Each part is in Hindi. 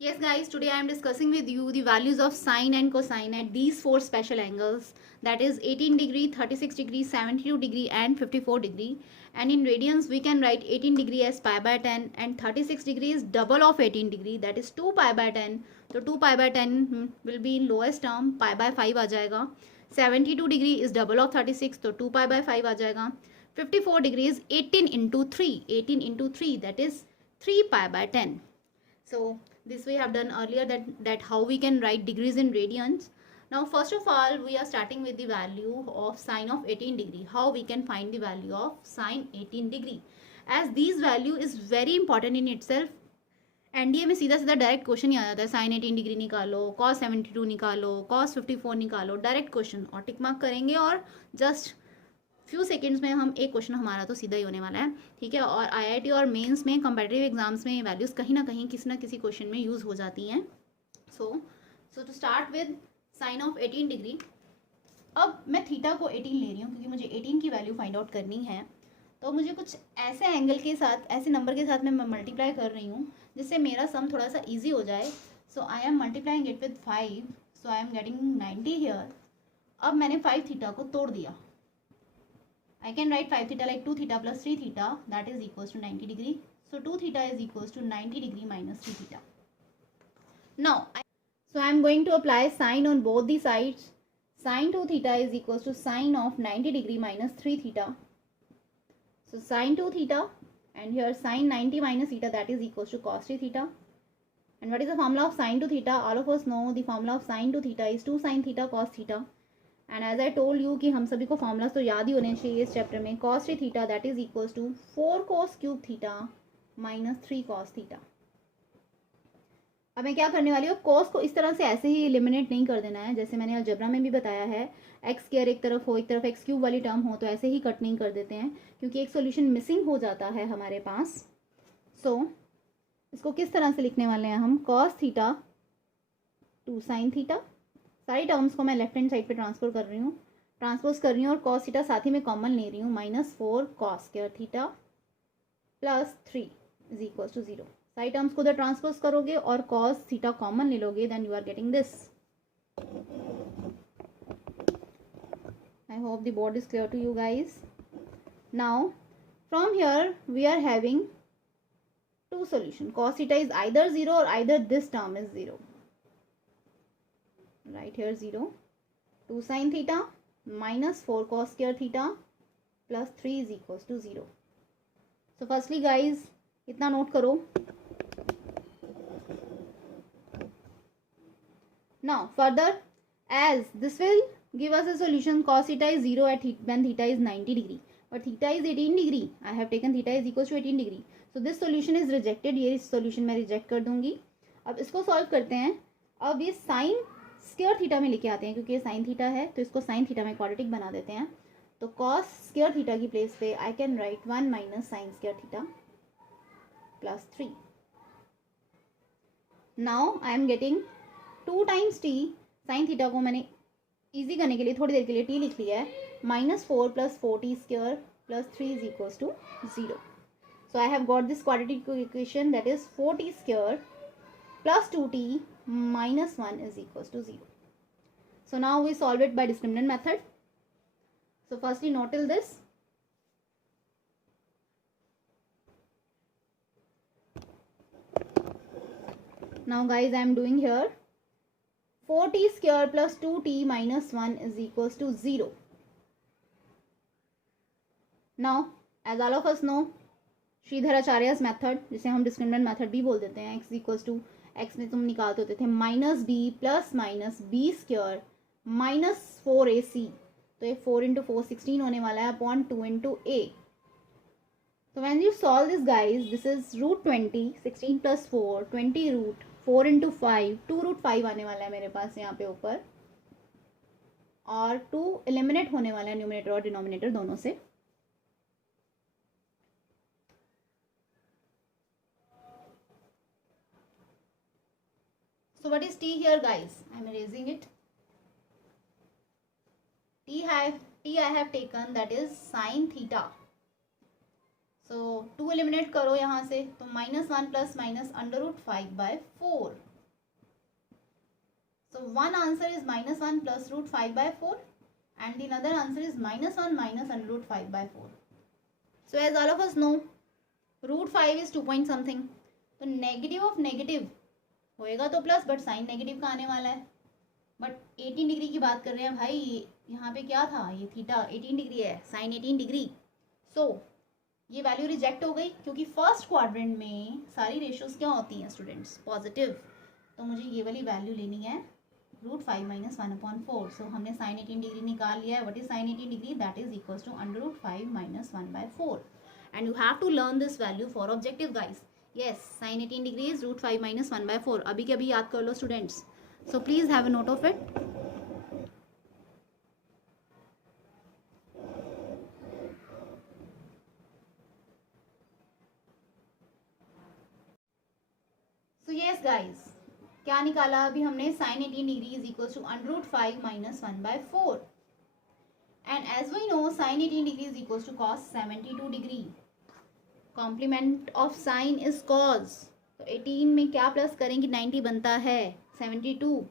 Yes guys, today I am discussing with you the values of sine and cosine at these four special angles, that is 18 degree, 36 degree, 72 degree and 54 degree. And in radians we can write 18 degree as pi by 10 and 36 degree is double of 18 degree, that is 2 pi by 10. So 2 pi by 10 will be in lowest term, pi by 5 आ जाएगा. 72 degree is double of 36, so 2 pi by 5 आ जाएगा. 54 degree is 18 into 3, 18 into 3, that is 3 pi by 10. So this we have done earlier, that how we can write degrees in radians. Now first of all we are starting with the value of sine of 18 degree. How we can find the value of sine 18 degree, as these value is very important in itself. NDA में सीधा सीधा डायरेक्ट क्वेश्चन ही आ जाता है, साइन 18 डिग्री निकालो, कॉस 72 निकालो, कॉस 54 निकालो, डायरेक्ट क्वेश्चन, और टिक मार्क करेंगे और जस्ट फ्यू सेकंड्स में हम एक क्वेश्चन हमारा तो सीधा ही होने वाला है. ठीक है. और आईआईटी और मेंस में, कंपेटिटिव एग्जाम्स में वैल्यूज़ कहीं ना कहीं किसी ना किसी क्वेश्चन में यूज़ हो जाती हैं. So to start with sine of 18 degree. अब मैं थीटा को 18 ले रही हूँ क्योंकि मुझे 18 की वैल्यू फाइंड आउट करनी है. तो मुझे कुछ ऐसे एंगल के साथ, ऐसे नंबर के साथ मैं मल्टीप्लाई कर रही हूँ जिससे मेरा सम थोड़ा सा ईजी हो जाए. So I am multiplying it with 5, so I am getting 90 here. अब मैंने 5 थीटा को तोड़ दिया. I can write 5 theta like 2 theta plus 3 theta, that is equals to 90 degree. So 2 theta is equals to 90 degree minus 3 theta. Now, so I am going to apply sine on both the sides. Sine 2 theta is equals to sine of 90 degree minus 3 theta. So sine 2 theta and here sine 90 minus theta, that is equals to cos 3 theta. And what is the formula of sine 2 theta? All of us know the formula of sine 2 theta is 2 sin theta cos theta. And as I told you कि हम सभी को फॉर्मूलाज तो याद ही होने चाहिए इस चैप्टर में. cos 3 theta that is equals to 4 cos cube theta minus 3 cos theta. अब मैं क्या करने वाली हूँ, cos को इस तरह से ऐसे ही एलिमिनेट नहीं कर देना है जैसे मैंने अलजेब्रा में भी बताया है. एक्स स्क्वायर एक तरफ हो, एक तरफ एक्स क्यूब वाली टर्म हो, तो ऐसे ही कट नहीं कर देते हैं क्योंकि एक सोल्यूशन मिसिंग हो जाता है हमारे पास. सो इसको किस तरह से लिखने वाले हैं हम, cos थीटा 2 sin थीटा. सारी टर्म्स को मैं लेफ्ट हैंड साइड पे ट्रांसपोज कर रही हूँ और cos थीटा साथ ही में कॉमन ले रही हूँ. Minus 4 cos square theta plus 3 is equal to 0. सारी टर्म्स को उधर ट्रांसपोज करोगे और cos थीटा कॉमन ले लोगे, then you are getting this. I hope the board is clear to you guys. Now from here we are having two solution. cos theta is either 0 or either this term is 0. Right here 0. 2 sin theta minus 4 cos square theta plus 3 is equals to 0. So firstly guys, इतना नोट करो. Now further, as this will give us a solution, cos theta is 0 at when theta is 90 degree, but theta is 18 degree. I have taken theta is equals to 18 degree. So this solution is rejected. ये solution मैं reject कर दूंगी. अब इसको solve करते हैं. अब ये sin स्क्वायर थीटा में लेके आते हैं क्योंकि ये साइन थीटा है, तो इसको साइन थीटा में क्वाड्रेटिक बना देते हैं. तो कॉस स्क्वायर थीटा की प्लेस पे I can write 1 minus sine square theta plus 3. Now I am getting 2 times T. Sine theta को मैंने इजी करने के लिए थोड़ी देर के लिए टी लिख लिया है. Minus 4 plus 4t square plus 3 is equals to 0. So I have got this quadratic equation, that is 4t square plus 2t minus 1 is equals to 0. So now we solve it by discriminant method. So firstly note till this. Now guys, I am doing here 4t square plus 2t minus 1 is equals to 0. Now as all of us know, श्रीधराचार्य's मेथड, जिसे हम डिस्क्रिमिनेंट मेथड भी बोल देते हैं, x इक्वल्स टू एक्स में तुम निकालते होते थे minus B plus minus B square minus 4ac. तो ये 4 इंटू 4 16 होने वाला है अपॉन 2 इंटू ए. तो when you solve this guys, this is root 20, 16 plus 4 20 root 4 into 5 2 root 5 आने वाला है मेरे पास यहाँ पे ऊपर, और 2 एलिमिनेट होने वाला है न्यूमिनेटर और डिनोमिनेटर दोनों से. So what is t here guys? I am erasing it. T I have taken, that is sin theta. So 2 eliminate करो यहाँ से, तो -1 plus minus under root 5/4 So one answer is -1 plus root 5 by 4 and the another answer is -1 minus under root 5 by 4. So as all of us know, root 5 is 2 point something. तो नेगेटिव ऑफ नेगेटिव होएगा तो प्लस, बट साइन नेगेटिव का आने वाला है. बट 18 डिग्री की बात कर रहे हैं भाई, यहाँ पे क्या था, ये थीटा 18 डिग्री है, साइन 18 डिग्री. सो ये वैल्यू रिजेक्ट हो गई क्योंकि फर्स्ट क्वाड्रेंट में सारी रेशियोज क्या होती हैं स्टूडेंट्स, पॉजिटिव. तो मुझे ये वाली वैल्यू लेनी है रूट 5 माइनस 1/4. सो हमने साइन 18 डिग्री निकाल लिया है. What is sine 18 degree, that is equals to under root 5 minus 1/4. And you have to learn this value for objective guys. Yes, sine 18 degree is root 5 minus 1/4. अभी के अभी याद कर लो students. So please have a note of it. So yes guys, क्या निकाला अभी हमने, sine 18 degree is equal to under root 5 minus 1/4. And as we know sine 18 degree is equal to cos 72 degree. Complement of sine is cos. तो 18 में क्या प्लस करेंगे, 90 बनता है 72.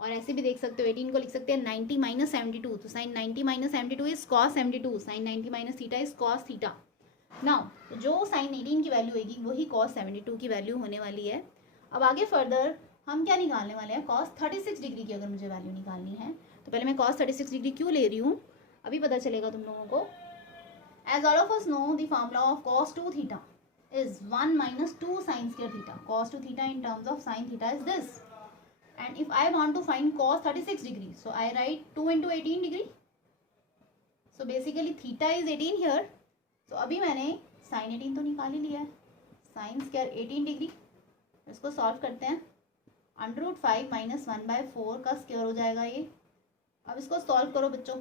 और ऐसे भी देख सकते हो 18 को लिख सकते हैं 90 माइनस 72. तो sine 90 minus 72 is cos 72. Sine 90 minus theta is cos theta. Now जो साइन 18 की वैल्यू होगी वही कॉस 72 की वैल्यू होने वाली है. अब आगे फर्दर हम क्या निकालने वाले हैं, कॉस 36 डिग्री की अगर मुझे वैल्यू निकालनी है. तो पहले मैं कॉस 36 डिग्री क्यों ले रही हूँ अभी पता चलेगा तुम लोगों को. As all of us know the formula of cos 2 theta is 1 minus 2 sin square theta. Cos 2 theta in terms of sin theta is this. And if I want to find cos 36 degree, so I write 2 into 18 degree. So basically theta is 18 here. So अभी मैंने sin 18 तो निकाल ही लिया है, sin square 18 डिग्री. इसको सॉल्व करते हैं. अंडर रूट 5 माइनस 1/4 का स्क्वायर हो जाएगा ये. अब इसको सॉल्व करो बच्चों.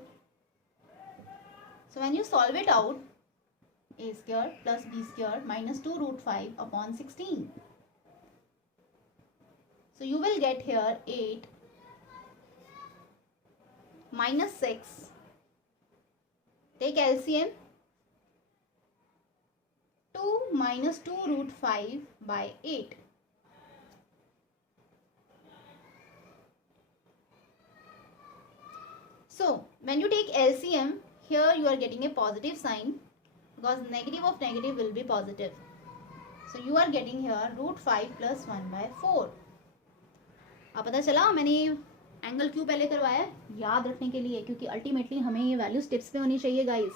सो when you solve it out, a square plus b square minus 2 root 5 upon 16. So you will get here 8 minus 6. Take LCM. 2 minus 2 root 5 by 8. So when you take LCM, here you are getting a positive sign, because negative of negative will be positive. So you are getting here root 5 plus 1/4. अब पता चला मैंने एंगल क्यों पहले करवाया है, याद रखने के लिए, क्योंकि अल्टीमेटली हमें ये वैल्यू स्टेप्स पे होनी चाहिए गाइस.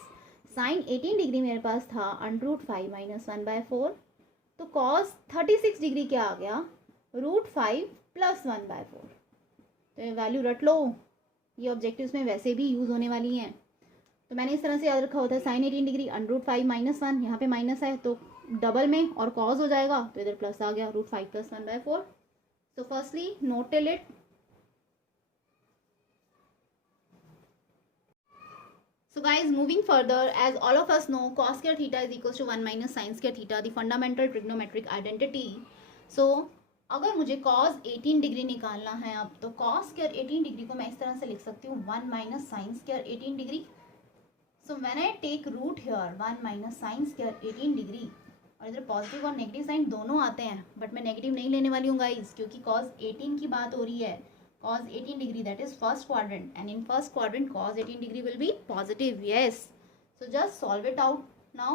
साइन 18 डिग्री मेरे पास था अंडर रूट 5 माइनस 1/4. तो कॉस 36 डिग्री क्या आ गया, रूट 5 प्लस 1/4. तो ये वैल्यू रट लो, ये ऑब्जेक्टिव्स में वैसे भी यूज होने वाली हैं. तो मैंने इस तरह से याद रखा होता है sine 18 degree under root 5 minus 1. यहाँ पे माइनस है तो डबल में और कॉज हो जाएगा, तो इधर प्लस आ गया root 5 plus 1/4. So firstly note till it. So guys, moving further, as all of us know, cos square theta is equals to 1 minus sin square theta, the fundamental trigonometric identity. So अगर मुझे cos 18 डिग्री निकालना है अब, तो cos square 18 डिग्री को मैं इस तरह से लिख सकती हूँ 1 minus sin square 18 degree. So when I take root here 1 minus sin square 18 degree, और इधर पॉजिटिव और नेगेटिव साइन दोनों आते हैं, बट मैं नेगेटिव नहीं लेने वाली हूँ गाइस, क्योंकि cos 18 की बात हो रही है. cos 18 degree, that is first quadrant, and in first quadrant cos 18 degree will be positive. Yes, so just solve it out. Now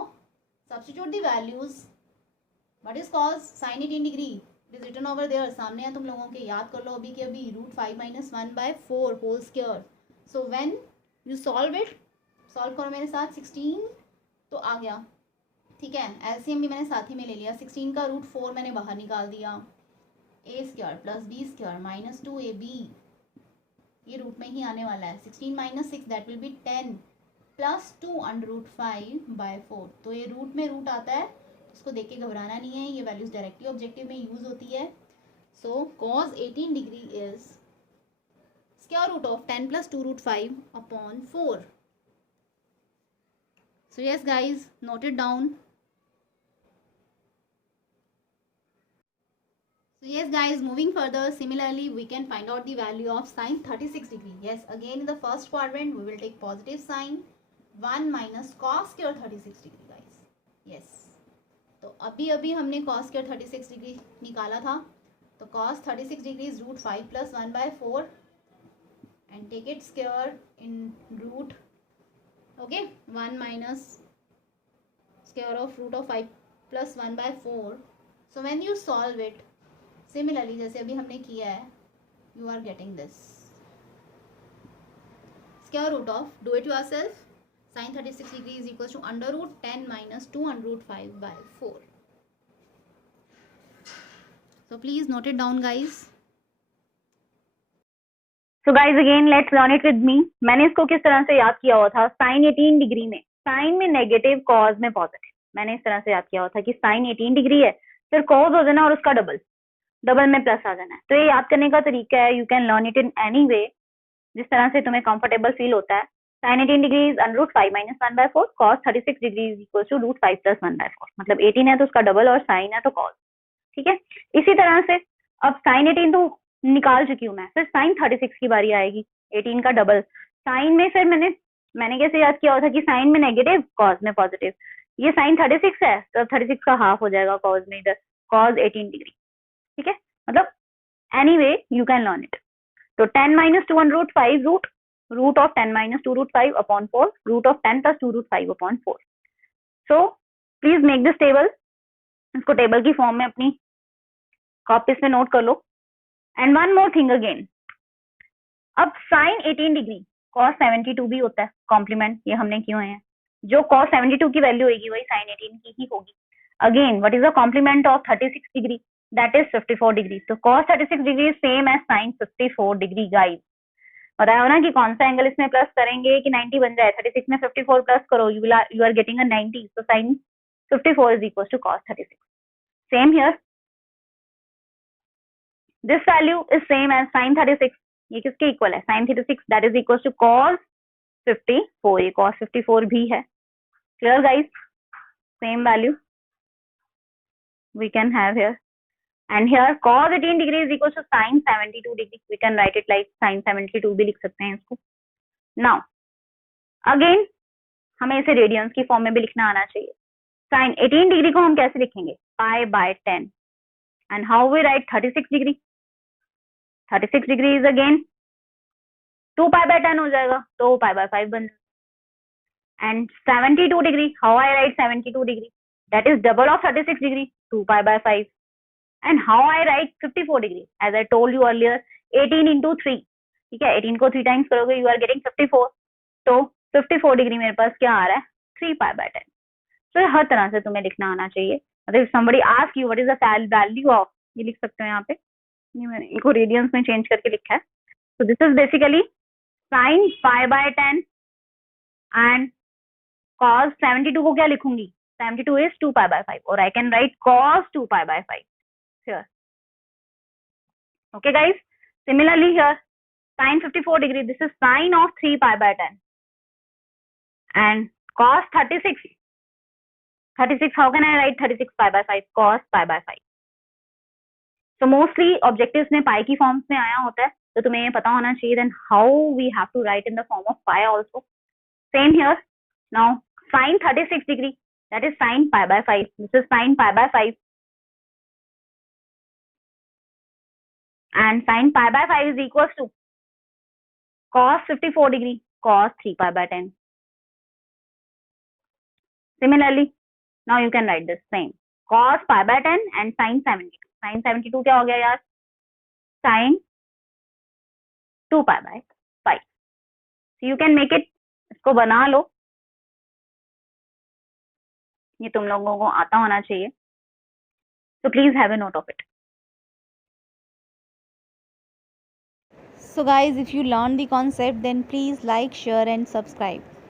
substitute the values. What is cos sin 18 degree? It is written over there, सामने है तुम लोगों के, याद कर लो अभी के अभी. Root 5 minus 1/4 whole square. So when you solve it, solve करो मेरे साथ. 16 तो आ गया, ठीक है. एलसीएम भी मैंने साथ ही में ले लिया. 16 का रूट 4 मैंने बाहर निकाल दिया. A square plus B square minus 2ab, ये रूट में ही आने वाला है. 16 माइनस 6 that will be 10 plus 2 under root 5/4. तो ये रूट में रूट आता है, उसको देख के घबराना नहीं है, ये वैल्यूज डायरेक्टली ऑब्जेक्टिव में यूज होती है. So cos 18 degree is square root of 10 plus 2 root 5/4. So yes guys, note it down. So yes guys, moving further, similarly we can find out the value of sin 36 degree. Yes, again in the first quadrant we will take positive sign 1 minus cos square 36 degree guys. Yes, तो अभी हमने cos square 36 degree निकाला था. तो cos 36 degree is root 5 plus 1/4. and take its square in root. Okay, 1 minus square of root of 5 plus 1 by 4. So when you solve it, similarly जैसे अभी हमने किया है, you are getting this. Square root of, do it yourself, sin 36 degree is equals to under root 10 minus 2 under root 5 by 4. So please note it down guys. So guys again let's learn it with me. मैंने इसको किस तरह से याद किया हुआ था, साइन 18 डिग्री में, साइन में नेगेटिव, कॉज में पॉजिटिव. मैंने इस तरह से याद किया हुआ था कि साइन 18 डिग्री है, फिर कॉज हो जाना और उसका डबल में प्लस आ जाना है. तो ये याद करने का तरीका है. You can learn it in any way, जिस तरह से तुम्हें कंफर्टेबल फील होता है. Sine 18 degree is under root 5 minus 1 by 4, cos 36 degree is equal to root 5 plus 1 by 4. मतलब 18 है तो उसका डबल और साइन है तो कॉस. ठीक है. इसी तरह से अब साइन 18 तो निकाल चुकी हूँ मैं, फिर साइन 36 की बारी आएगी, 18 का डबल. साइन में फिर मैंने कैसे याद किया हुआ था कि साइन में नेगेटिव, कॉज में पॉजिटिव. ये साइन 36 है तो अब 36 का हाफ हो जाएगा कॉज में, इधर कॉज 18 डिग्री. ठीक है. मतलब anyway you can learn it. तो 10 minus 2 under root 5 root of 10 minus 2 root 5 upon 4, root of 10 plus 2 root 5 upon 4. So please make this table. इसको टेबल की फॉर्म में अपनी कॉपीज में नोट कर लो. And one more thing again, अब साइन 18 डिग्री कॉस 72 भी होता है, कॉम्प्लीमेंट ये हमने किए हुए हैं. जो कॉस 72 की वैल्यू होगी वही साइन 18 की ही होगी. Again what is the complement of 36 degree, that is 54 degree. तो cos 36 degree is same as sine 54 degree. Guys बताया ना कि कौन सा एंगल इसमें प्लस करेंगे कि 90 बन जाए. 36 में 54 प्लस करो, you are getting a 90. So sine 54 is equal to cos 36. Same here, this value is same as sin 36. ये किसके इक्वल है, sin 36, that is equals to cos 54. ये cos 54 भी है. Clear guys? Same value we can have here. And here cos 18 degree is equals to sin 72 degree. We can write it like sin 72 भी लिख सकते हैं इसको. Now again हमें इसे रेडियंस की फॉर्म में भी लिखना आना चाहिए. sin 18 डिग्री को हम कैसे लिखेंगे, pi by 10. And how we write 36 degree? 36 degree is again 2 pi by 10 हो जाएगा, तो पाई बाय 5 बन जाएगा. And 72 degree, how I write 72 degree, that is double of 36 degree, 2 pi by 5. And how I write 54 degree, as I told you earlier, 18 into 3. ठीक है, 18 को 3 टाइम्स करोगे यू आर गेटिंग 54. तो 54 डिग्री मेरे पास क्या आ रहा है, 3 पाई बाय 10. तो हर तरह से तुम्हें लिखना आना चाहिए. मतलब somebody ask you what is the value of, ये लिख सकते हो यहाँ पे. मैंने इनको रेडियंस में चेंज करके लिखा है. तो this is basically sine pi by 10 and cos 72 को क्या लिखूंगी, 72 इज 2 पाई बाय 5 और I can write cos 2 pi by 5 here. Okay guys, similarly here sine 54 degree, this is sine of 3 pi by 10 and cos 36, how can I right 36 pi by 5, cos pi by 5. तो मोस्टली ऑब्जेक्टिव्स में पाई की फॉर्म्स में आया होता है, तो तुम्हें ये पता होना चाहिए. Then how we have to write in the form of pi also. Same here. Now sin 36 degree, that is sin pi by 5. This is sin pi by 5 and sin pi by 5 is equals to cos 54 degree, cos 3 pi by 10. Similarly, now you can write this same, cos pi by 10 and sin 72. Sin 72 क्या हो गया यार, sin 2 pi by 5. So you can make it, इसको बना लो. ये तुम लोगों को आता होना चाहिए. So please have a note of it. So guys, if you learned the concept, then please like, share and subscribe.